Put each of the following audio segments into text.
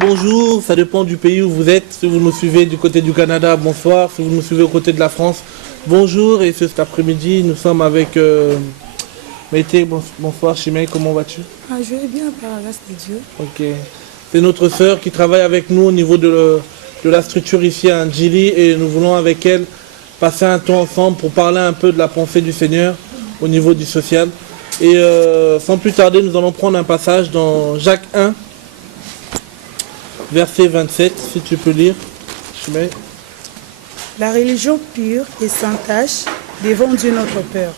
Bonjour, ça dépend du pays où vous êtes. Si vous nous suivez du côté du Canada, bonsoir. Si vous nous suivez au côté de la France, bonjour. Et cet après-midi, nous sommes avec Mété. Bonsoir Chimay, comment vas-tu? Je vais bien par la grâce de Dieu. Ok. C'est notre sœur qui travaille avec nous au niveau de la structure ici à Ndjili et nous voulons avec elle passer un temps ensemble pour parler un peu de la pensée du Seigneur au niveau du social. Et sans plus tarder, nous allons prendre un passage dans Jacques 1. Verset 27, si tu peux lire. La religion pure et sans tache devant Dieu notre Père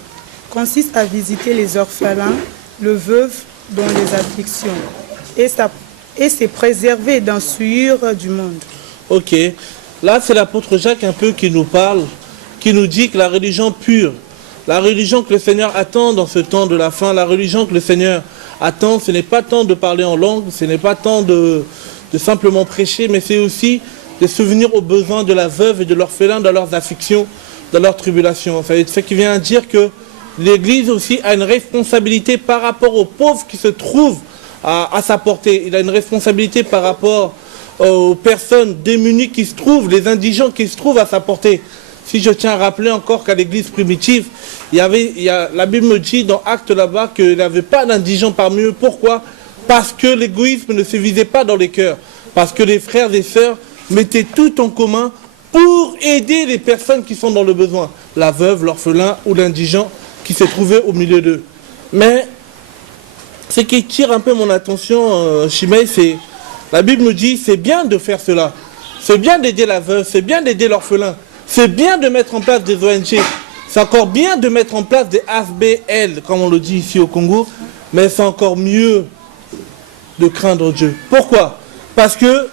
consiste à visiter les orphelins, le veuve dans les afflictions et se préserver d'un souillure du monde. Ok, là c'est l'apôtre Jacques un peu qui nous parle, qui nous dit que la religion pure, la religion que le Seigneur attend dans ce temps de la fin, la religion que le Seigneur attend, ce n'est pas tant de parler en langue, ce n'est pas tant de simplement prêcher, mais c'est aussi de souvenir aux besoins de la veuve et de l'orphelin dans leurs afflictions, dans leurs tribulations. Ça fait qu'il vient dire que l'Église aussi a une responsabilité par rapport aux pauvres qui se trouvent à sa portée. Il a une responsabilité par rapport aux personnes démunies qui se trouvent, les indigents qui se trouvent à sa portée. si je tiens à rappeler encore qu'à l'église primitive, la Bible me dit dans Actes là-bas qu'il n'y avait pas d'indigents parmi eux. Pourquoi? Parce que l'égoïsme ne se visait pas dans les cœurs. Parce que les frères et sœurs mettaient tout en commun pour aider les personnes qui sont dans le besoin. La veuve, l'orphelin ou l'indigent qui se trouvait au milieu d'eux. Mais ce qui tire un peu mon attention, Chimay, c'est la Bible nous dit c'est bien de faire cela. C'est bien d'aider la veuve, c'est bien d'aider l'orphelin. C'est bien de mettre en place des ONG. C'est encore bien de mettre en place des AFBL, comme on le dit ici au Congo. Mais c'est encore mieux de craindre Dieu. Pourquoi? Parce que,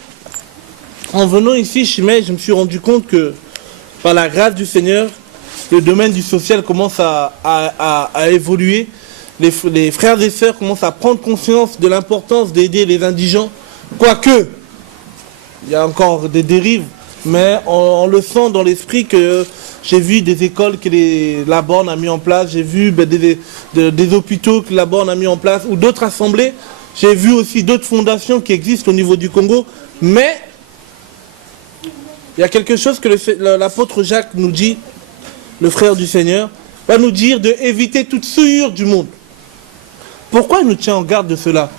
en venant ici, Chimay, je me suis rendu compte que, par la grâce du Seigneur, le domaine du social commence à évoluer. Les frères et sœurs commencent à prendre conscience de l'importance d'aider les indigents. Quoique, il y a encore des dérives, mais on le sent dans l'esprit que j'ai vu des écoles que la Borne a mis en place, j'ai vu des hôpitaux que la Borne a mis en place, ou d'autres assemblées. J'ai vu aussi d'autres fondations qui existent au niveau du Congo, mais il y a quelque chose que l'apôtre Jacques nous dit, le frère du Seigneur, va nous dire d'éviter toute souillure du monde. Pourquoi il nous tient en garde de cela?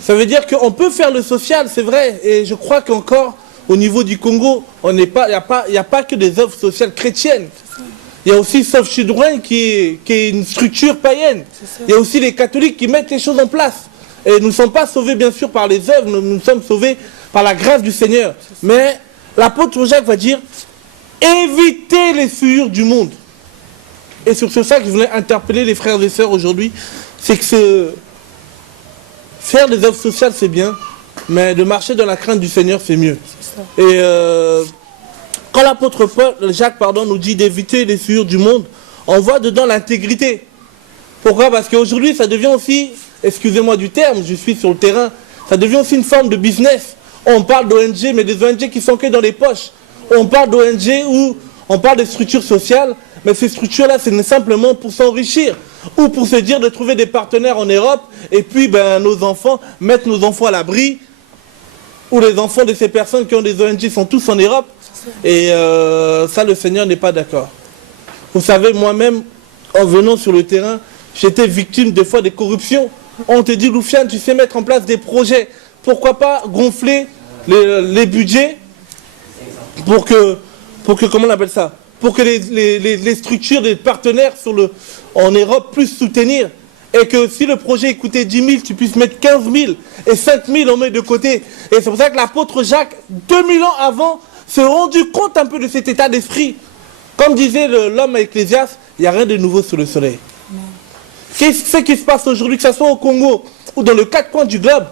Ça veut dire qu'on peut faire le social, c'est vrai, et je crois qu'encore au niveau du Congo, il n'y a pas que des œuvres sociales chrétiennes. Il y a aussi Sauve Children qui est une structure païenne. Il y a aussi les catholiques qui mettent les choses en place. Et nous ne sommes pas sauvés bien sûr par les œuvres, nous sommes sauvés par la grâce du Seigneur. Mais l'apôtre Jacques va dire, évitez les souillures du monde. Et sur ça que je voulais interpeller les frères et sœurs aujourd'hui, c'est que faire des œuvres sociales c'est bien, mais de marcher dans la crainte du Seigneur c'est mieux. Et quand l'apôtre Jacques nous dit d'éviter les souillures du monde, on voit dedans l'intégrité. Pourquoi? Parce qu'aujourd'hui ça devient aussi, excusez-moi du terme, je suis sur le terrain, ça devient aussi une forme de business. On parle d'ONG, mais des ONG qui sont que dans les poches. On parle d'ONG où on parle de structures sociales, mais ces structures-là, c'est simplement pour s'enrichir ou pour se dire de trouver des partenaires en Europe et puis mettre nos enfants à l'abri, ou les enfants de ces personnes qui ont des ONG sont tous en Europe. Et ça, le Seigneur n'est pas d'accord. Vous savez, moi-même, en venant sur le terrain, j'étais victime des fois des corruptions. On te dit, Loufiane, tu sais mettre en place des projets. Pourquoi pas gonfler les budgets pour que, comment on appelle ça, pour que les structures des partenaires en Europe puissent soutenir. Et que si le projet coûtait 10 000, tu puisses mettre 15 000 et 5 000 on met de côté. Et c'est pour ça que l'apôtre Jacques, 2000 ans avant, s'est rendu compte un peu de cet état d'esprit. Comme disait l'homme à Ecclésiaste, il n'y a rien de nouveau sous le soleil. Qu'est-ce qui se passe aujourd'hui, que ce soit au Congo ou dans les quatre coins du globe,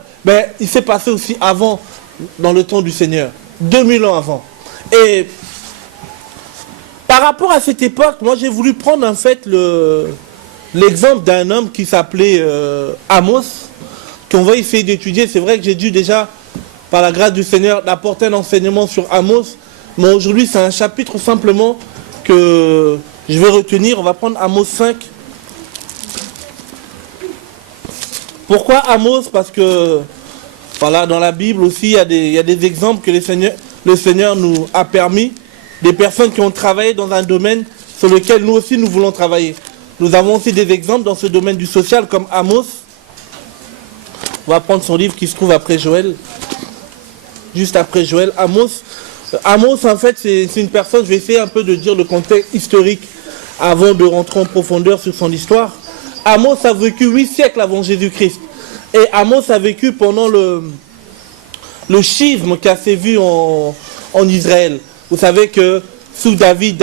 il s'est passé aussi avant, dans le temps du Seigneur, 2000 ans avant. Et par rapport à cette époque, moi j'ai voulu prendre en fait l'exemple d'un homme qui s'appelait Amos, qu'on va essayer d'étudier. C'est vrai que j'ai dû déjà, par la grâce du Seigneur, apporter un enseignement sur Amos, mais aujourd'hui c'est un chapitre simplement que je vais retenir. On va prendre Amos 5. Pourquoi Amos? Parce que voilà, dans la Bible aussi, il y a des exemples que le Seigneur nous a permis, des personnes qui ont travaillé dans un domaine sur lequel nous aussi nous voulons travailler. Nous avons aussi des exemples dans ce domaine du social comme Amos. On va prendre son livre qui se trouve après Joël. Juste après Joël. Amos en fait c'est une personne, je vais essayer un peu de dire le contexte historique avant de rentrer en profondeur sur son histoire. Amos a vécu 8 siècles avant Jésus-Christ. Et Amos a vécu pendant le schisme qui a sévi en Israël. Vous savez que sous David,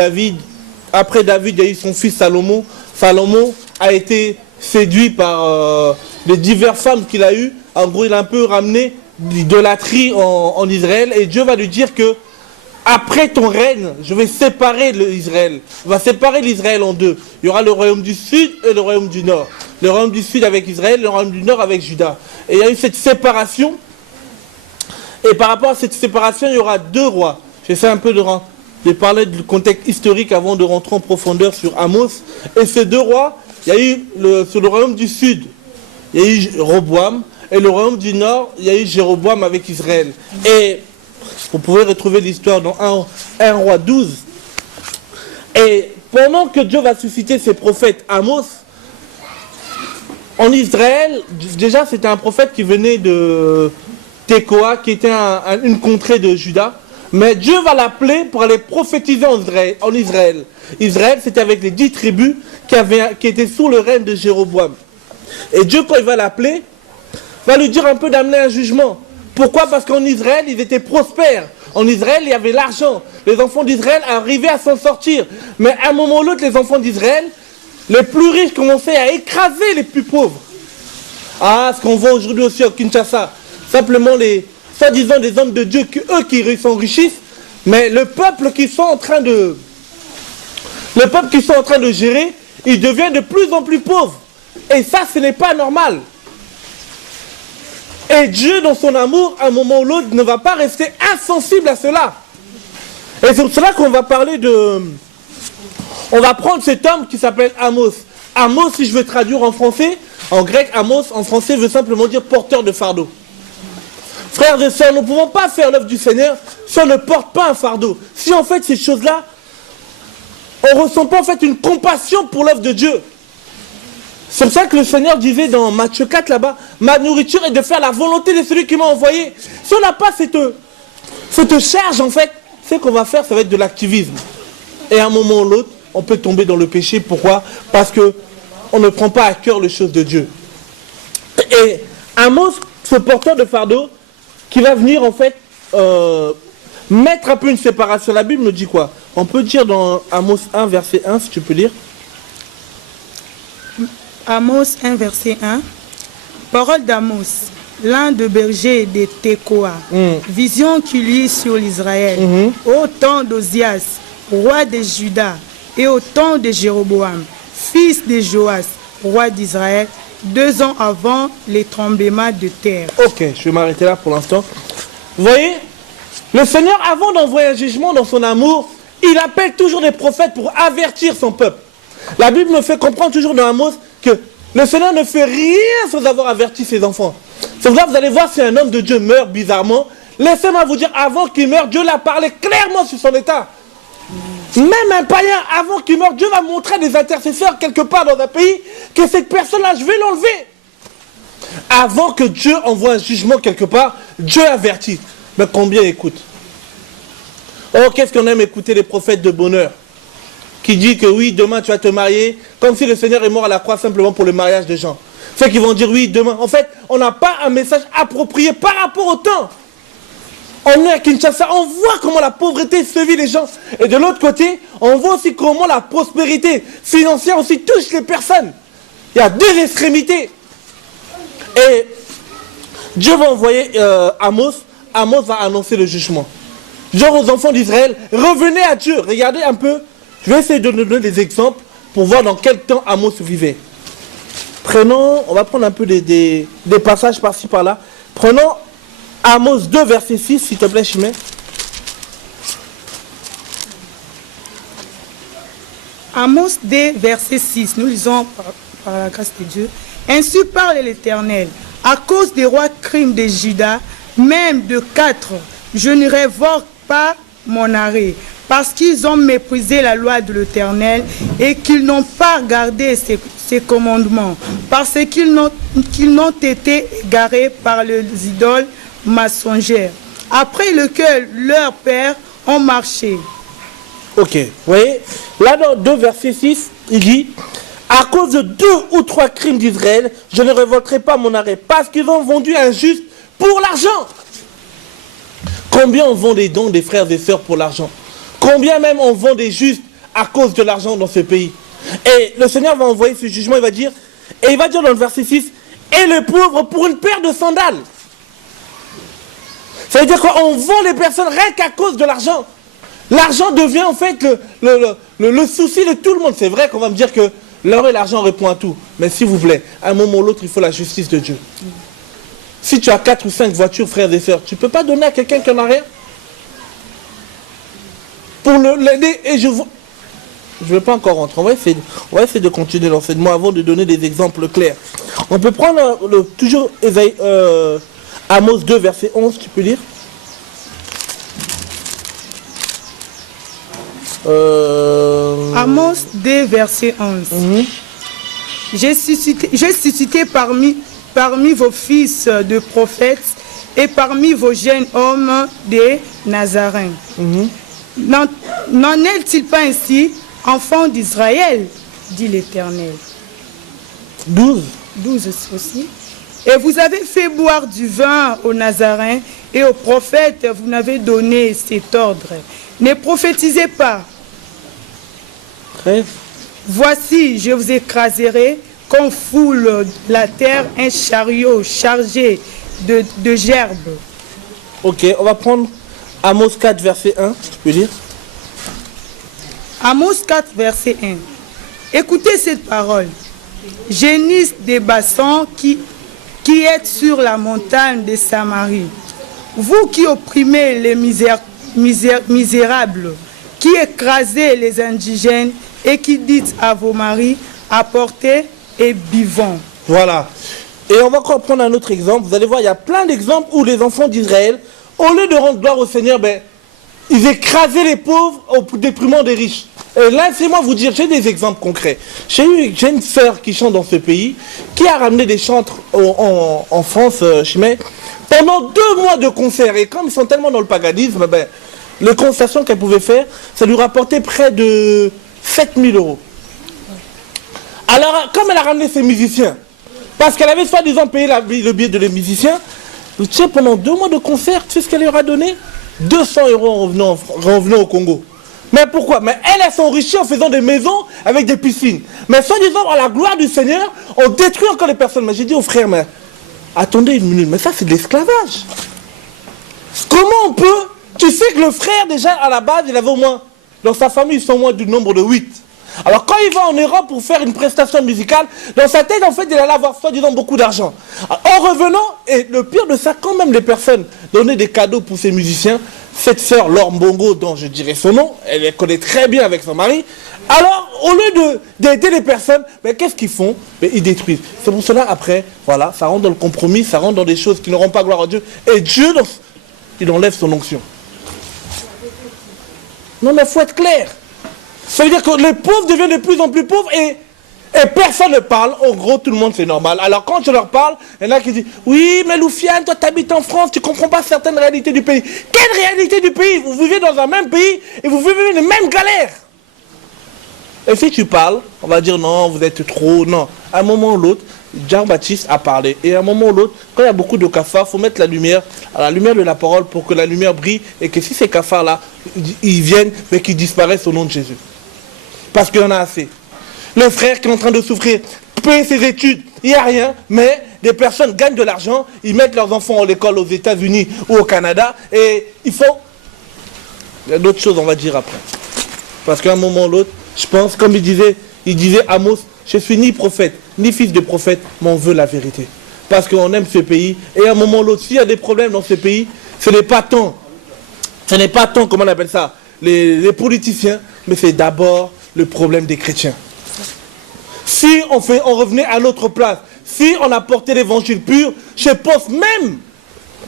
après David, il y a eu son fils Salomon. Salomon a été séduit par les diverses femmes qu'il a eues. En gros, il a un peu ramené l'idolâtrie en Israël. Et Dieu va lui dire que après ton règne, je vais séparer l'Israël. On va séparer l'Israël en deux. Il y aura le royaume du sud et le royaume du nord. Le royaume du sud avec Israël, le royaume du nord avec Juda. Et il y a eu cette séparation. Et par rapport à cette séparation, il y aura 2 rois. J'essaie un peu de parler du contexte historique avant de rentrer en profondeur sur Amos. Et ces 2 rois, il y a eu sur le royaume du sud, il y a eu Roboam. Et le royaume du nord, il y a eu Jéroboam avec Israël. Et vous pouvez retrouver l'histoire dans 1 roi 12. Et pendant que Dieu va susciter ses prophètes, Amos, en Israël, déjà c'était un prophète qui venait de Tekoa, qui était une contrée de Juda. Mais Dieu va l'appeler pour aller prophétiser en Israël. Israël, c'était avec les 10 tribus qui étaient sous le règne de Jéroboam. Et Dieu, quand il va l'appeler, va lui dire un peu d'amener un jugement. Pourquoi? Parce qu'en Israël, ils étaient prospères. En Israël, il y avait l'argent. Les enfants d'Israël arrivaient à s'en sortir. Mais à un moment ou l'autre, les enfants d'Israël, les plus riches commençaient à écraser les plus pauvres. Ah, ce qu'on voit aujourd'hui aussi au Kinshasa. Simplement les soi-disant des hommes de Dieu, qui s'enrichissent, mais le peuple qui sont en train de gérer, il devient de plus en plus pauvre. Et ça, ce n'est pas normal. Et Dieu, dans son amour, à un moment ou l'autre, ne va pas rester insensible à cela. Et c'est pour cela qu'on va parler de... On va prendre cet homme qui s'appelle Amos. Amos, si je veux traduire en français, en grec, Amos, en français, veut simplement dire porteur de fardeau. Frères et sœurs, nous ne pouvons pas faire l'œuvre du Seigneur si on ne porte pas un fardeau. Si en fait ces choses-là, on ne ressent pas en fait une compassion pour l'œuvre de Dieu. C'est pour ça que le Seigneur disait dans Matthieu 4 là-bas, ma nourriture est de faire la volonté de celui qui m'a envoyé. Si on n'a pas cette charge en fait, ce qu'on va faire, ça va être de l'activisme. Et à un moment ou l'autre, on peut tomber dans le péché. Pourquoi? Parce qu'on ne prend pas à cœur les choses de Dieu. Et Amos, ce porteur de fardeau, qui va venir en fait mettre un peu une séparation. La Bible nous dit quoi? On peut dire dans Amos 1, verset 1, si tu peux lire. Amos 1, verset 1. Parole d'Amos, l'un de berger de Tekoa. Vision qui lit sur l'Israël. Au temps d'Ozias, roi de Juda, et au temps de Jéroboam, fils de Joas, roi d'Israël, 2 ans avant les tremblements de terre. Ok, je vais m'arrêter là pour l'instant. Vous voyez, le Seigneur, avant d'envoyer un jugement dans son amour, il appelle toujours des prophètes pour avertir son peuple. La Bible me fait comprendre toujours dans Amos que le Seigneur ne fait rien sans avoir averti ses enfants. C'est pour ça que vous allez voir si un homme de Dieu meurt bizarrement. Laissez-moi vous dire, avant qu'il meure, Dieu l'a parlé clairement sur son état. Même un païen, avant qu'il meure, Dieu va montrer des intercesseurs quelque part dans un pays que cette personne-là, je vais l'enlever. Avant que Dieu envoie un jugement quelque part, Dieu avertit. Mais combien écoute? Oh, qu'est-ce qu'on aime écouter les prophètes de bonheur qui disent que oui, demain tu vas te marier, comme si le Seigneur est mort à la croix simplement pour le mariage des gens. Ceux qui vont dire oui, demain. En fait, on n'a pas un message approprié par rapport au temps. On est à Kinshasa, on voit comment la pauvreté sévit les gens. Et de l'autre côté, on voit aussi comment la prospérité financière aussi touche les personnes. Il y a 2 extrémités. Et Dieu va envoyer Amos. Amos va annoncer le jugement. Genre aux enfants d'Israël, revenez à Dieu. Regardez un peu. Je vais essayer de nous donner des exemples pour voir dans quel temps Amos vivait. On va prendre un peu des passages par-ci par-là. Prenons Amos 2, verset 6, s'il te plaît, Chimé. Amos 2, verset 6, nous lisons par la grâce de Dieu. Ainsi parle l'Éternel, à cause des rois crimes de Juda, même de 4, je ne révoque pas mon arrêt, parce qu'ils ont méprisé la loi de l'Éternel et qu'ils n'ont pas gardé ses commandements, parce qu'ils n'ont été égarés par les idoles mensongères, après lequel leurs pères ont marché. Ok, vous voyez, là dans 2 verset 6, il dit, à cause de 2 ou 3 crimes d'Israël, je ne révolterai pas mon arrêt, parce qu'ils ont vendu un juste pour l'argent. Combien on vend des dons des frères et sœurs pour l'argent? Combien même on vend des justes à cause de l'argent dans ce pays? Et le Seigneur va envoyer ce jugement, il va dire dans le verset 6, et le pauvre pour une paire de sandales. Ça veut dire qu'on vend les personnes rien qu'à cause de l'argent. L'argent devient en fait le souci de tout le monde. C'est vrai qu'on va me dire que l'or et l'argent répondent à tout. Mais s'il vous plaît, à un moment ou l'autre, il faut la justice de Dieu. Si tu as 4 ou 5 voitures, frères et sœurs, tu ne peux pas donner à quelqu'un qui n'en a rien. Pour l'aider, et je ne vais pas encore rentrer. On va essayer de continuer l'enseignement avant de donner des exemples clairs. On peut prendre toujours Amos 2, verset 11, tu peux lire? Amos 2, verset 11. J'ai suscité parmi vos fils de prophètes et parmi vos jeunes hommes des Nazaréens. N'en est-il pas ainsi, enfants d'Israël, dit l'Éternel. 12 aussi. Et vous avez fait boire du vin aux Nazaréens et aux prophètes, vous n'avez donné cet ordre. Ne prophétisez pas. 13. Voici, je vous écraserai comme foule la terre un chariot chargé de gerbes. Ok, on va prendre Amos 4, verset 1, tu peux lire. Amos 4, verset 1. Écoutez cette parole. Génisse des bassins qui êtes sur la montagne de Samarie. Vous qui opprimez les misérables, qui écrasez les indigènes et qui dites à vos maris, apportez et buvons. Voilà. Et on va encore prendre un autre exemple. Vous allez voir, il y a plein d'exemples où les enfants d'Israël, au lieu de rendre gloire au Seigneur, ils écrasaient les pauvres au détriment des riches. Et là, laissez-moi vous dire, j'ai des exemples concrets. J'ai une sœur qui chante dans ce pays, qui a ramené des chantres en France, Chimay, pendant 2 mois de concert. Et comme ils sont tellement dans le paganisme, les concessions qu'elle pouvait faire, ça lui rapportait près de 7 000 euros. Alors, comme elle a ramené ses musiciens, parce qu'elle avait soi-disant payé le billet de les musiciens, tu sais, pendant 2 mois de concert, tu sais ce qu'elle leur a donné? 200 euros en revenant au Congo. Mais pourquoi? Mais elle s'enrichit en faisant des maisons avec des piscines. Mais soi-disant, à la gloire du Seigneur, on détruit encore les personnes. Mais j'ai dit aux frères, mais attendez une minute, mais ça c'est de l'esclavage. Comment on peut... Tu sais que le frère, déjà, à la base, il avait au moins... Dans sa famille, ils sont au moins du nombre de 8. Alors quand il va en Europe pour faire une prestation musicale, dans sa tête, en fait, il allait avoir soi-disant beaucoup d'argent. En revenant, et le pire de ça, quand même les personnes donnaient des cadeaux pour ces musiciens, cette sœur Laure Mbongo, dont je dirais son nom, elle les connaît très bien avec son mari, alors au lieu d'aider les personnes, qu'est-ce qu'ils font? Ils détruisent. C'est pour cela, après, voilà, ça rentre dans le compromis, ça rentre dans des choses qui ne rendent pas gloire à Dieu, et Dieu, il enlève son onction. Non mais il faut être clair. Ça veut dire que les pauvres deviennent de plus en plus pauvres et personne ne parle. En gros, tout le monde, c'est normal. Alors quand je leur parle, il y en a qui disent « Oui, mais Loufiane, toi tu habites en France, tu ne comprends pas certaines réalités du pays. » Quelle réalité du pays? Vous vivez dans un même pays et vous vivez les mêmes galères. Et si tu parles, on va dire « Non, vous êtes trop... » Non. À un moment ou l'autre, Jean-Baptiste a parlé. Et à un moment ou l'autre, quand il y a beaucoup de cafards, il faut mettre la lumière à la lumière de la parole pour que la lumière brille et que si ces cafards-là, ils viennent, mais qu'ils disparaissent au nom de Jésus. Parce qu'il y en a assez. Le frère qui est en train de souffrir, paye ses études, il n'y a rien, mais des personnes gagnent de l'argent, ils mettent leurs enfants à l'école aux États-Unis ou au Canada, et il faut... Il y a d'autres choses, on va dire après. Parce qu'à un moment ou l'autre, je pense, comme il disait Amos, je suis ni prophète, ni fils de prophète, mais on veut la vérité. Parce qu'on aime ce pays, et à un moment ou l'autre, s'il y a des problèmes dans ce pays, ce n'est pas tant, comment on appelle ça, les politiciens, mais c'est d'abord le problème des chrétiens. Si on revenait à notre place, si on apportait l'évangile pur, je pense même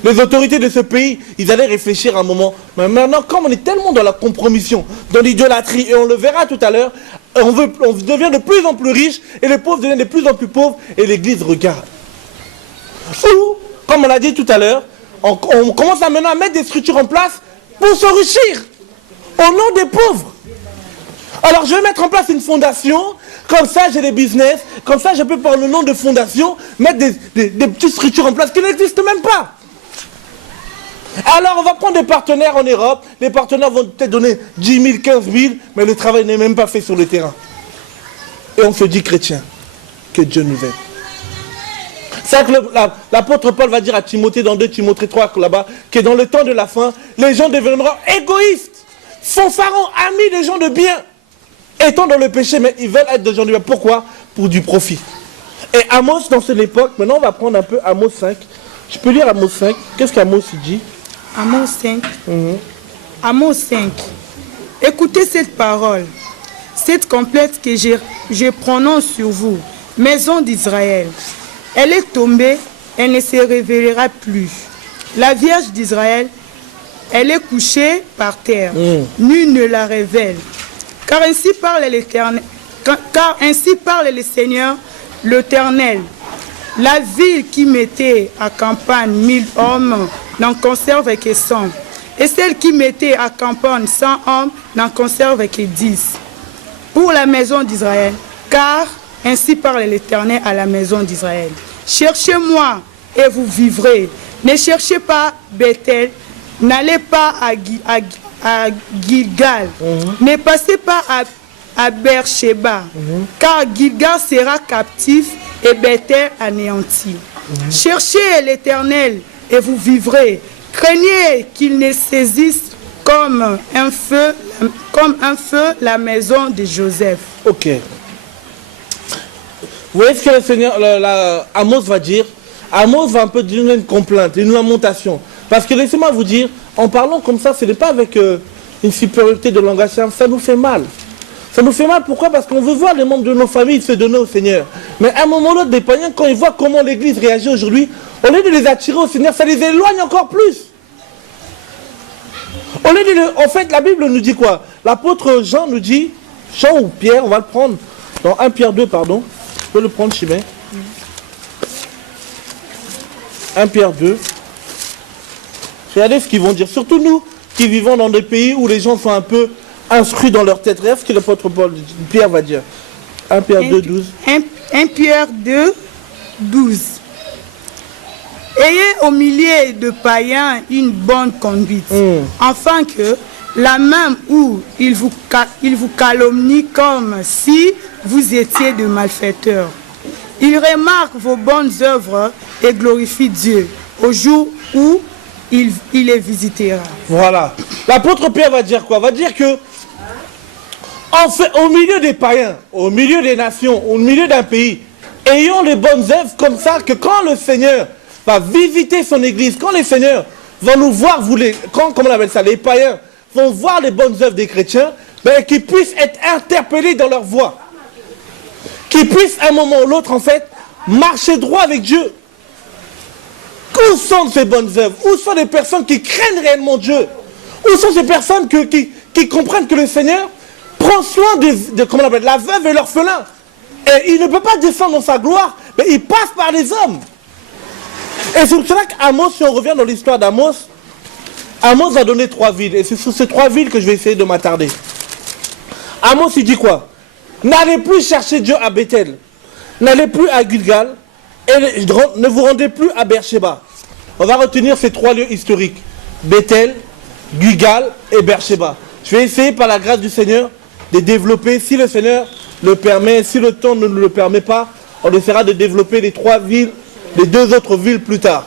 les autorités de ce pays, ils allaient réfléchir un moment. Mais maintenant, comme on est tellement dans la compromission, dans l'idolâtrie, et on le verra tout à l'heure, on devient de plus en plus riche, et les pauvres deviennent de plus en plus pauvres, et l'Église regarde. Ou, comme on l'a dit tout à l'heure, on commence maintenant à mettre des structures en place pour s'enrichir, au nom des pauvres. Alors je vais mettre en place une fondation, comme ça j'ai des business, comme ça je peux par le nom de fondation mettre des petites structures en place qui n'existent même pas. Alors on va prendre des partenaires en Europe, les partenaires vont peut-être donner 10 000, 15 000, mais le travail n'est même pas fait sur le terrain. Et on se dit chrétien, que Dieu nous aide. C'est que l'apôtre Paul va dire à Timothée dans 2 Timothée 3 là-bas, que dans le temps de la fin, les gens deviendront égoïstes, fanfarons, amis des gens de bien. Étant dans le péché, mais ils veulent être des gens de bien. Pourquoi? Pour du profit. Et Amos, dans cette époque, maintenant on va prendre un peu Amos 5. Je peux lire Amos 5. Qu'est-ce qu'Amos dit? Amos 5. Amos 5. Écoutez cette parole, cette complète que je prononce sur vous, maison d'Israël. Elle est tombée, elle ne se réveillera plus. La Vierge d'Israël, elle est couchée par terre. Nul ne la révèle. Car ainsi parle l'Éternel, car ainsi parle le Seigneur, l'Éternel. La ville qui mettait à campagne 1000 hommes n'en conserve que 100. Et celle qui mettait à campagne 100 hommes n'en conserve que 10. Pour la maison d'Israël, car ainsi parle l'Éternel à la maison d'Israël. Cherchez-moi et vous vivrez. Ne cherchez pas Bethel, n'allez pas à Gilgal, ne passez pas à Beersheba, car Gilgal sera captif et Bethel anéanti. Cherchez l'Éternel et vous vivrez. Craignez qu'il ne saisisse comme un feu la maison de Joseph. Ok. Vous voyez ce que le Seigneur, Amos va dire? Amos va un peu dire une complainte, une lamentation. Parce que laissez-moi vous dire, en parlant comme ça, ce n'est pas avec une supériorité de langage, ça nous fait mal. Ça nous fait mal, pourquoi? Parce qu'on veut voir les membres de nos familles se donner au Seigneur. Mais à un moment ou l'autre, des païens, quand ils voient comment l'Église réagit aujourd'hui, au lieu de les attirer au Seigneur, ça les éloigne encore plus. Au lieu de en fait, la Bible nous dit quoi? L'apôtre Jean nous dit, Jean ou Pierre, on va le prendre, dans 1 Pierre 2, pardon. Je peux le prendre, Chimay. 1 Pierre 2. Regardez ce qu'ils vont dire. Surtout nous qui vivons dans des pays où les gens sont un peu instruits dans leur tête. Regardez ce que l'apôtre Pierre va dire. 1 Pierre 2, 12. 1 Pierre 2, 12. Ayez au milieu de païens une bonne conduite, afin que la même où il vous calomnie comme si vous étiez de malfaiteurs. Il remarque vos bonnes œuvres et glorifie Dieu au jour où il les visitera. Voilà. L'apôtre Pierre va dire quoi? Va dire que en fait, au milieu des païens, au milieu des nations, au milieu d'un pays, ayons les bonnes œuvres comme ça que quand le Seigneur va visiter son église, quand les seigneurs vont nous voir, comment on appelle ça, les païens vont voir les bonnes œuvres des chrétiens, ben, qu'ils puissent être interpellés dans leur voie. Qu'ils puissent à un moment ou l'autre, en fait, marcher droit avec Dieu. Où sont ces bonnes œuvres? Où sont les personnes qui craignent réellement Dieu? Où sont ces personnes qui comprennent que le Seigneur prend soin comment on appelle, la veuve et l'orphelin? Et il ne peut pas descendre dans sa gloire, mais il passe par les hommes. Et c'est pour cela qu'Amos, si on revient dans l'histoire d'Amos, Amos a donné 3 villes. Et c'est sur ces 3 villes que je vais essayer de m'attarder. Amos, il dit quoi? N'allez plus chercher Dieu à Bethel. N'allez plus à Gilgal. Et ne vous rendez plus à Beersheba. On va retenir ces 3 lieux historiques. Bethel, Gilgal et Beersheba. Je vais essayer par la grâce du Seigneur de développer, si le Seigneur le permet, si le temps ne nous le permet pas, on essaiera de développer les 3 villes, les 2 autres villes plus tard.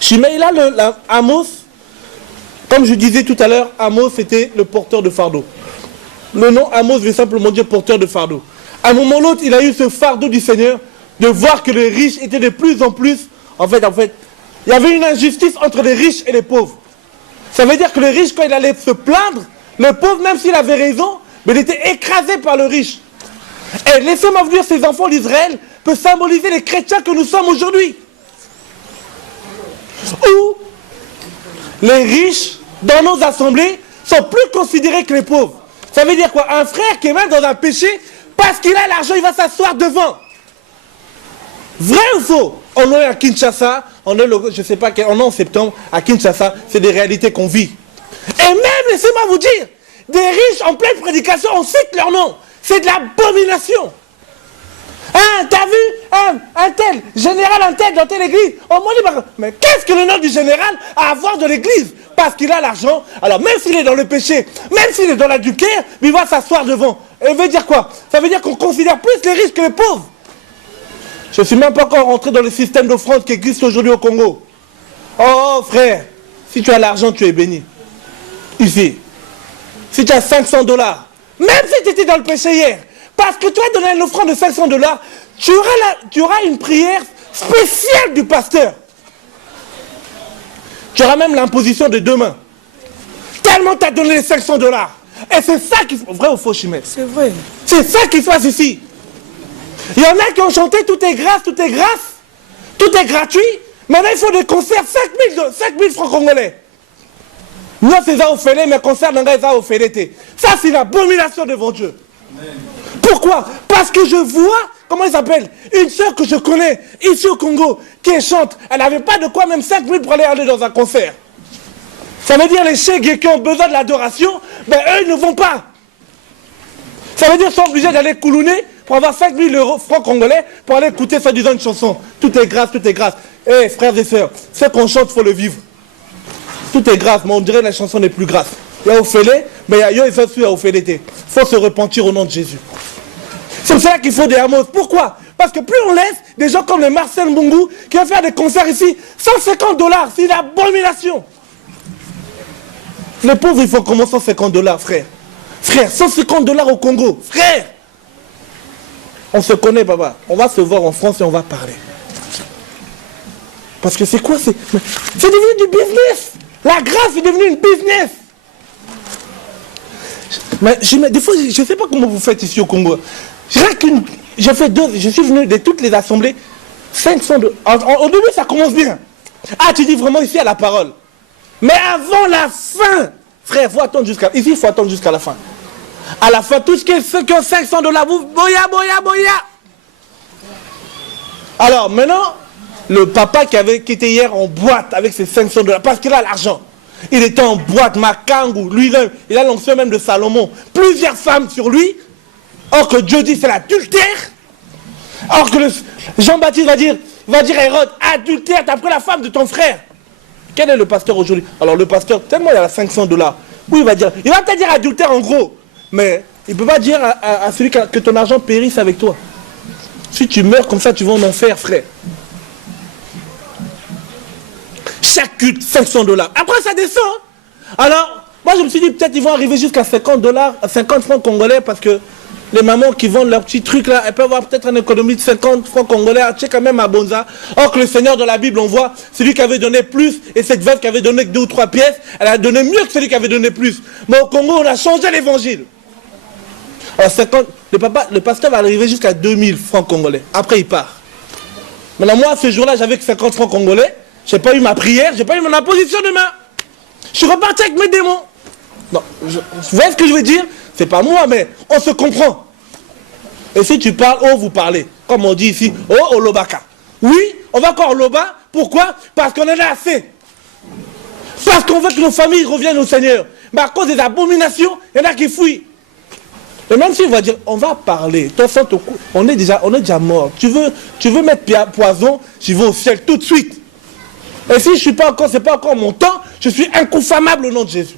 Shimei, là, Amos, comme je disais tout à l'heure, Amos était le porteur de fardeau. Le nom Amos veut simplement dire porteur de fardeau. À un moment ou l'autre, il a eu ce fardeau du Seigneur de voir que les riches étaient de plus en plus... En fait, il y avait une injustice entre les riches et les pauvres. Ça veut dire que le riche, quand il allait se plaindre, le pauvre, même s'il avait raison, mais il était écrasé par le riche. Et laissez-moi vous dire, ces enfants d'Israël peuvent symboliser les chrétiens que nous sommes aujourd'hui. Où les riches, dans nos assemblées, sont plus considérés que les pauvres. Ça veut dire quoi? Un frère qui est même dans un péché, parce qu'il a l'argent, il va s'asseoir devant. Vrai ou faux? On est à Kinshasa, on est je sais pas, on est en septembre, à Kinshasa, c'est des réalités qu'on vit. Et même, laissez-moi vous dire, des riches en pleine prédication, on cite leur nom. C'est de l'abomination. Hein, t'as vu un tel, général un tel dans telle église, on m'a dit, mais qu'est-ce que le nom du général a à voir de l'église? Parce qu'il a l'argent, alors même s'il est dans le péché, même s'il est dans l'adultère, il va s'asseoir devant. Et veut dire quoi? Ça veut dire qu'on considère plus les riches que les pauvres. Je ne suis même pas encore rentré dans le système d'offrande qui existe aujourd'hui au Congo. Oh frère, si tu as l'argent, tu es béni. Ici. Si tu as $500, même si tu étais dans le péché hier, parce que tu as donné une offrande de $500, tu auras une prière spéciale du pasteur. Tu auras même l'imposition de 2 mains. Tellement tu as donné les $500. Et c'est ça qu'il faut. Vrai ou faux, Chimay? C'est vrai. C'est ça qu'il se passe ici. Il y en a qui ont chanté tout est grâce, tout est grâce, tout est gratuit. Maintenant, il faut des concerts 5 000 francs congolais. Nous, c'est ça au fêlé, mais concerne ça au fêlé. Ça, c'est une abomination devant Dieu. Amen. Pourquoi? Parce que je vois, comment il s'appelle, une soeur que je connais, ici au Congo, qui chante. Elle n'avait pas de quoi, même 5 minutes pour aller dans un concert. Ça veut dire les chégués qui ont besoin de l'adoration, ben eux, ils ne vont pas. Ça veut dire qu'ils sont obligés d'aller coulouner pour avoir 5 000 euros francs congolais pour aller écouter soi-disant une chanson. Tout est grâce, tout est grâce. Eh, frères et sœurs, ce qu'on chante, il faut le vivre. Tout est grâce, mais on dirait que la chanson n'est plus grâce. Il y a Ophélie, mais il y a Ophélie. Il faut se repentir au nom de Jésus. C'est pour ça qu'il faut des Amos. Pourquoi? Parce que plus on laisse des gens comme les Marcel Mbungu qui vont faire des concerts ici, $150, c'est une abomination. Les pauvres, il faut comment $150, frère. Frère, $150 au Congo, frère. On se connaît, papa. On va se voir en France et on va parler. Parce que c'est quoi? C'est devenu du business. La grâce est devenue une business. Mais des fois, je ne sais pas comment vous faites ici au Congo. Je suis venu de toutes les assemblées. 500 de... Au début, ça commence bien. Ah, tu dis vraiment ici à la parole. Mais avant la fin, frère, ici, il faut attendre jusqu'à la fin. À la fin, tous ceux qui ont $500, vous, boya. Alors, maintenant, le papa qui était hier en boîte avec ses $500, parce qu'il a l'argent. Il était en boîte, Makangu, lui-même, il a l'onction même de Salomon. Plusieurs femmes sur lui. Or que Dieu dit c'est l'adultère. Or que Jean-Baptiste va dire à Hérode, adultère, t'as pris la femme de ton frère. Quel est le pasteur aujourd'hui? Alors le pasteur, tellement il a $500, oui, il va te dire adultère en gros. Mais il ne peut pas dire à celui que ton argent périsse avec toi. Si tu meurs comme ça, tu vas en enfer, frère. Chaque culte, $500. Après, ça descend. Alors, moi, je me suis dit, peut-être ils vont arriver jusqu'à $50, 50 francs congolais, parce que les mamans qui vendent leurs petits trucs là, elles peuvent avoir peut-être une économie de 50 francs congolais, tu sais quand même à Bonza. Or que le Seigneur dans la Bible, on voit celui qui avait donné plus, et cette veuve qui avait donné que 2 ou 3 pièces, elle a donné mieux que celui qui avait donné plus. Mais au Congo, on a changé l'évangile. Alors 50, le pasteur va arriver jusqu'à 2000 francs congolais. Après, il part. Maintenant, moi, ce jour-là, j'avais que 50 francs congolais. Je n'ai pas eu ma prière, je n'ai pas eu mon imposition de main. Je suis reparti avec mes démons. Non, vous voyez ce que je veux dire? C'est pas moi, mais on se comprend. Et si tu parles, oh, vous parlez. Comme on dit ici, oh, Olobaka. Oui, on va encore Loba. Pourquoi? Parce qu'on en a assez. Parce qu'on veut que nos familles reviennent au Seigneur. Mais à cause des abominations, il y en a qui fuient. Et même si on va dire, on va parler, on est déjà mort. Tu veux mettre poison, j'y vais au ciel tout de suite. Et si je suis pas encore, c'est pas encore mon temps, je suis inconfamable au nom de Jésus.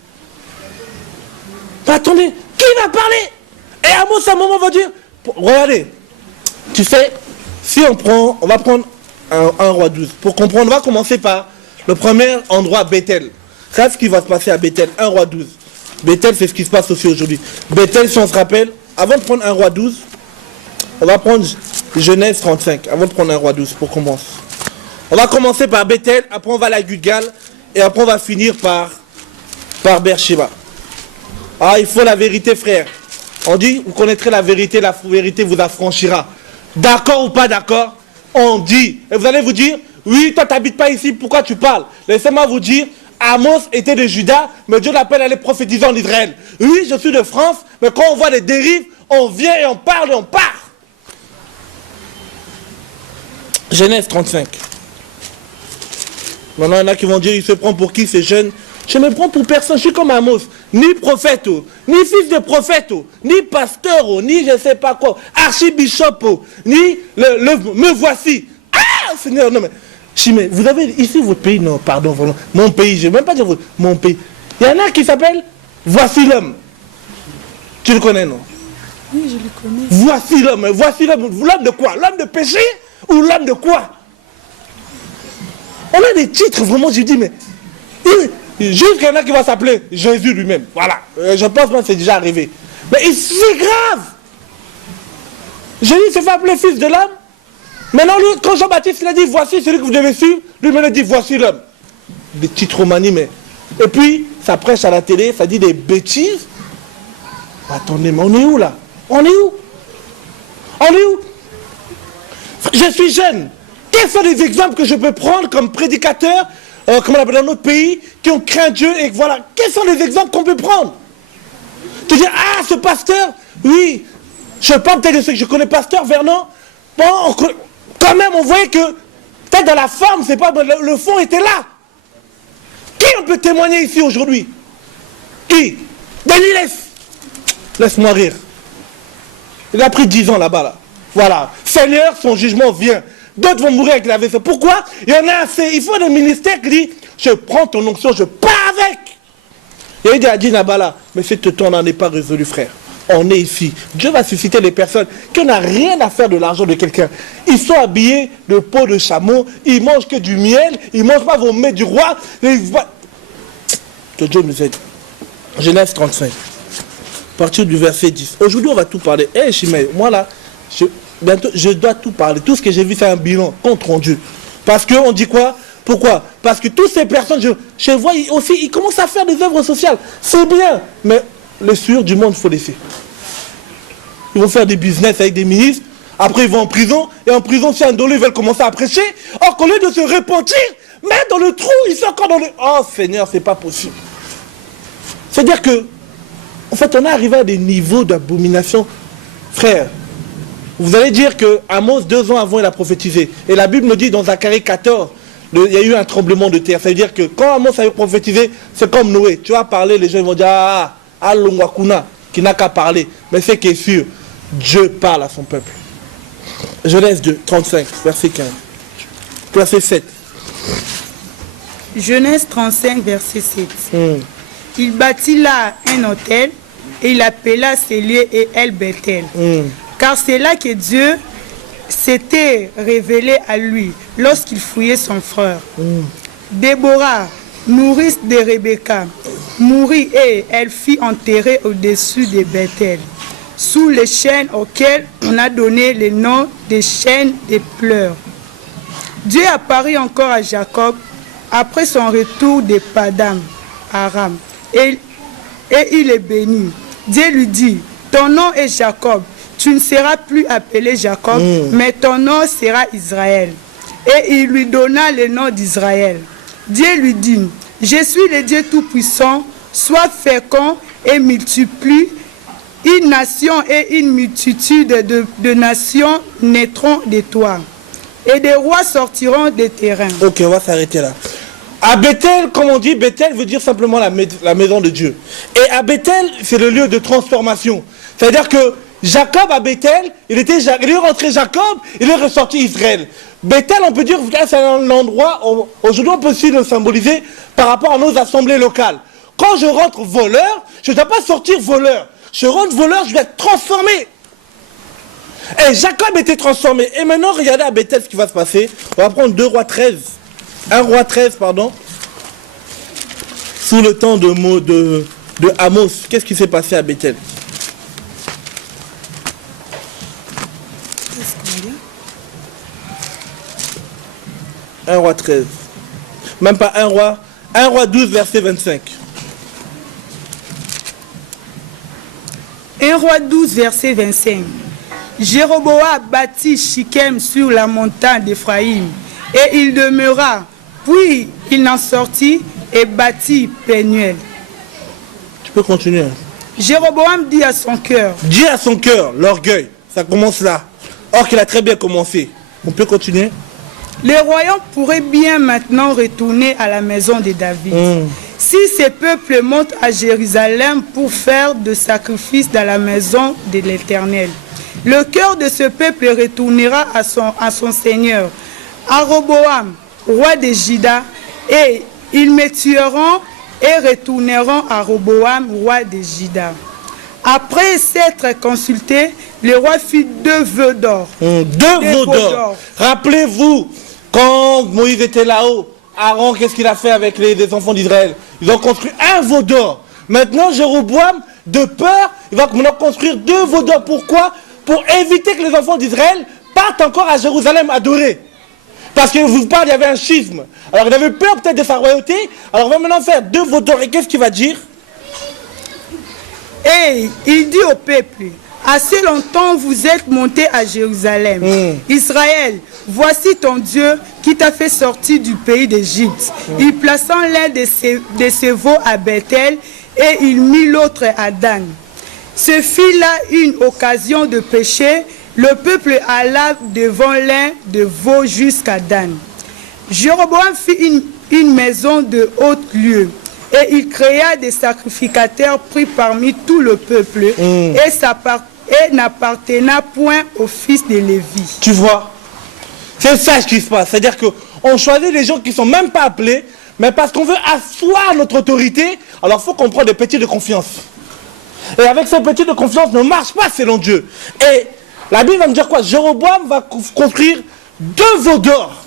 Mais attendez, qui va parler? Et Amos à un moment va dire, regardez, tu sais, si on va prendre un roi 12. Pour comprendre, on va commencer par le premier endroit, Bethel. C'est ce qui va se passer à Bethel, 1 roi 12. Bethel, c'est ce qui se passe aussi aujourd'hui. Bethel, si on se rappelle, avant de prendre 1 roi 12, on va prendre Genèse 35, avant de prendre 1 roi 12, pour commencer. On va commencer par Bethel, après on va à la Gilgal, et après on va finir par Beersheba. Ah, il faut la vérité, frère. On dit, vous connaîtrez la vérité vous affranchira. D'accord ou pas d'accord? On dit. Et vous allez vous dire, oui, toi tu n'habites pas ici, pourquoi tu parles? Laissez-moi vous dire, Amos était de Juda, mais Dieu l'appelle à aller prophétiser en Israël. Oui, je suis de France, mais quand on voit des dérives, on vient et on parle et on part. Genèse 35. Maintenant, il y en a qui vont dire, il se prend pour qui ces jeunes? Je me prends pour personne, je suis comme Amos. Ni prophète, ni fils de prophète, ni pasteur, ni je ne sais pas quoi, archibishop, ni me voici. Ah, Seigneur, non mais... Mais vous avez ici votre pays, non, pardon, vraiment, mon pays, je ne vais même pas dire mon pays. Il y en a qui s'appelle Voici l'homme. Tu le connais, non? Oui, je le connais. Voici l'homme, l'homme de quoi? L'homme de péché ou l'homme de quoi? On a des titres, vraiment, je dis, mais... Juste qu'il y en a qui va s'appeler Jésus lui-même. Voilà, je pense que c'est déjà arrivé. Mais c'est grave. Jésus se fait appeler fils de l'homme. Maintenant, lui, quand Jean-Baptiste il a dit, voici celui que vous devez suivre, lui maintenant dit, voici l'homme. Des titres romanies, mais... Et puis, ça prêche à la télé, ça dit des bêtises. Attendez, mais on est où là? On est où? On est où? Je suis jeune. Quels sont les exemples que je peux prendre comme prédicateur comment on appelle, dans notre pays, qui ont craint Dieu, et voilà. Quels sont les exemples qu'on peut prendre? Tu dis, ah, ce pasteur, oui, je parle peut-être de ceux que je connais, pasteur Vernon, bon, quand même, on voyait que, peut-être dans la forme, c'est pas, le fond était là. Qui on peut témoigner ici aujourd'hui? Qui? Denis, laisse-moi rire. Il a pris 10 ans là-bas, là. Voilà. Seigneur, son jugement vient. D'autres vont mourir avec la vaisselle. Pourquoi? Il y en a assez. Il faut des ministères qui disent, je prends ton onction, je pars avec. Et il dit à Dinabala, mais cette temps n'en est pas résolu, frère. On est ici. Dieu va susciter des personnes qui n'ont rien à faire de l'argent de quelqu'un. Ils sont habillés de peau de chameau, ils mangent que du miel, ils ne mangent pas vos mets du roi. Que Dieu nous aide. Genèse 35, à partir du verset 10. Aujourd'hui, on va tout parler. Hé, Chimay, moi là, bientôt, je dois tout parler. Tout ce que j'ai vu, c'est un bilan contre Dieu. Parce qu'on dit quoi? Pourquoi? Parce que toutes ces personnes, je vois aussi, ils commencent à faire des œuvres sociales. C'est bien, mais les sueurs du monde, il faut laisser. Ils vont faire des business avec des ministres, après ils vont en prison, et en prison, si un dolé, ils veulent commencer à prêcher. Or, qu'au lieu de se repentir, même dans le trou, ils sont encore dans le... Oh Seigneur, c'est pas possible. C'est-à-dire que, en fait, on est arrivé à des niveaux d'abomination. Frère, vous allez dire que Amos, 2 ans avant, il a prophétisé. Et la Bible nous dit dans Zacharie 14, il y a eu un tremblement de terre. Ça veut dire que quand Amos a prophétisé, c'est comme Noé. Tu vas parler, les gens vont dire, ah, Longwakuna, qui n'a qu'à parler. Mais c'est qui est sûr, Dieu parle à son peuple. Genèse 2, 35, verset 15. Verset 7. Genèse 35, verset 7. Il bâtit là un autel et il appela ses lieux et El Bethel. Car c'est là que Dieu s'était révélé à lui lorsqu'il fouillait son frère. Déborah, nourrice de Rebecca, mourut et elle fut enterrée au-dessus de Bethel, sous les chênes auxquels on a donné le nom des chênes des pleurs. Dieu apparut encore à Jacob après son retour de Padam, Aram, et il le bénit. Dieu lui dit, ton nom est Jacob, tu ne seras plus appelé Jacob, mais ton nom sera Israël. Et il lui donna le nom d'Israël. Dieu lui dit, je suis le Dieu Tout-Puissant, sois fécond et multiplie. Une nation et une multitude de nations naîtront de toi. Et des rois sortiront des terrains. Ok, on va s'arrêter là. À Bethel, comme on dit, Bethel veut dire simplement la maison de Dieu. Et à Bethel, c'est le lieu de transformation. C'est-à-dire que Jacob à Bethel, il est rentré Jacob, il est ressorti Israël. Bethel, on peut dire, c'est un endroit, aujourd'hui on peut aussi le symboliser par rapport à nos assemblées locales. Quand je rentre voleur, je ne dois pas sortir voleur. Je rentre voleur, je dois être transformé. Et Jacob était transformé. Et maintenant, regardez à Bethel ce qui va se passer. On va prendre 2 Rois 13. 1 Roi 13, pardon. Sous le temps de Amos. Qu'est-ce qui s'est passé à Bethel? Un Roi 13. Même pas 1 Roi. 1 Roi 12, verset 25. 1 Roi 12, verset 25. Jéroboam bâtit Shichem sur la montagne d'Éphraïm, et il demeura. Puis il en sortit et bâtit Pénuel. Tu peux continuer. Jéroboam dit à son cœur. Dit à son cœur, l'orgueil. Ça commence là. Or qu'il a très bien commencé. On peut continuer. Le royaume pourrait bien maintenant retourner à la maison de David. Si ces peuples montent à Jérusalem pour faire de sacrifices dans la maison de l'Éternel, le cœur de ce peuple retournera à son Seigneur, à Roboam, roi de Juda, et ils me tueront et retourneront à Roboam, roi de Juda. Après s'être consulté, le roi fit 2 vœux d'or. 2 vœux d'or. Rappelez-vous, quand Moïse était là-haut, Aaron, qu'est-ce qu'il a fait avec les enfants d'Israël? Ils ont construit 1 veau d'or. Maintenant, Jéroboam, de peur, il va maintenant construire 2 veaux d'or. Pourquoi? Pour éviter que les enfants d'Israël partent encore à Jérusalem adorer. Parce que vous parlez, il y avait un schisme. Alors il avait peur peut-être de sa royauté. Alors on va maintenant faire 2 veaux d'or. Et qu'est-ce qu'il va dire? Et il dit au peuple, Assez longtemps vous êtes monté à Jérusalem. Israël, voici ton Dieu qui t'a fait sortir du pays d'Égypte. Il plaçant l'un de ses veaux à Bethel et il mit l'autre à Dan. Ce fut là une occasion de péché. Le peuple alla devant l'un de veaux jusqu'à Dan. Jéroboam fit une maison de haute lieu. Et il créa des sacrificateurs pris parmi tout le peuple et n'appartenait point au fils de Lévi. Tu vois, c'est ça ce qui se passe. C'est-à-dire qu'on choisit des gens qui ne sont même pas appelés, mais parce qu'on veut asseoir notre autorité, alors il faut qu'on prenne des petits de confiance. Et avec ces petits de confiance, ne marche pas selon Dieu. Et la Bible va me dire quoi? Jéroboam va construire 2 veaux d'or.